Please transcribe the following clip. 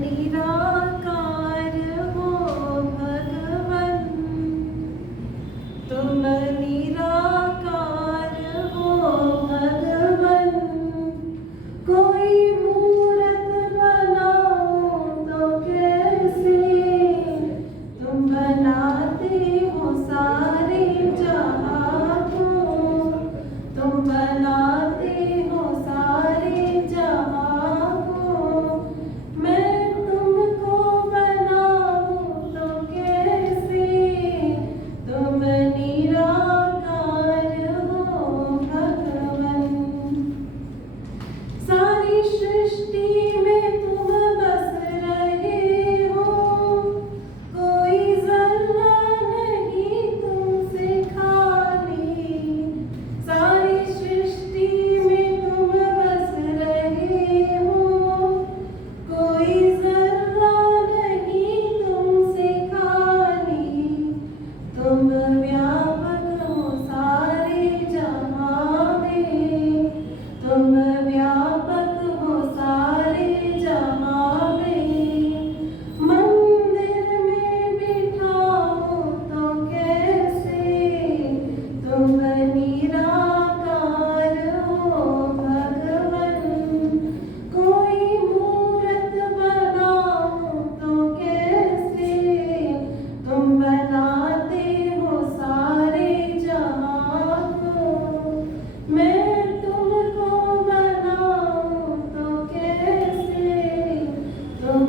निराकार हो भगवन, तुम निराकार हो भगवन। कोई मूरत बनाओ तो कैसे, तुम बनाते हो सारे जहां को, तुम बनाते हो सारे जहां को। मैं तुमको बनाऊं तो कैसे, तुम निराकार हो भगवन। सारी सृष्टि में तुम बस रहे हो, कोई जर्रा नहीं तुमसे खाली। सारी सृष्टि में तुम बस रहे हो, कोई जर्रा नहीं तुमसे खाली। तुम व्यापक हो सारे जहां में, तुम व्यापक हो सारे जहां में। मंदिर में बिठाओ तो कैसे, तुम निराकार हो भगवन। कोई मूरत बनाओ तो कैसे, तुम बनाते हो सारे जहां को। मैं तुमको बनाऊं तो कैसे, तुम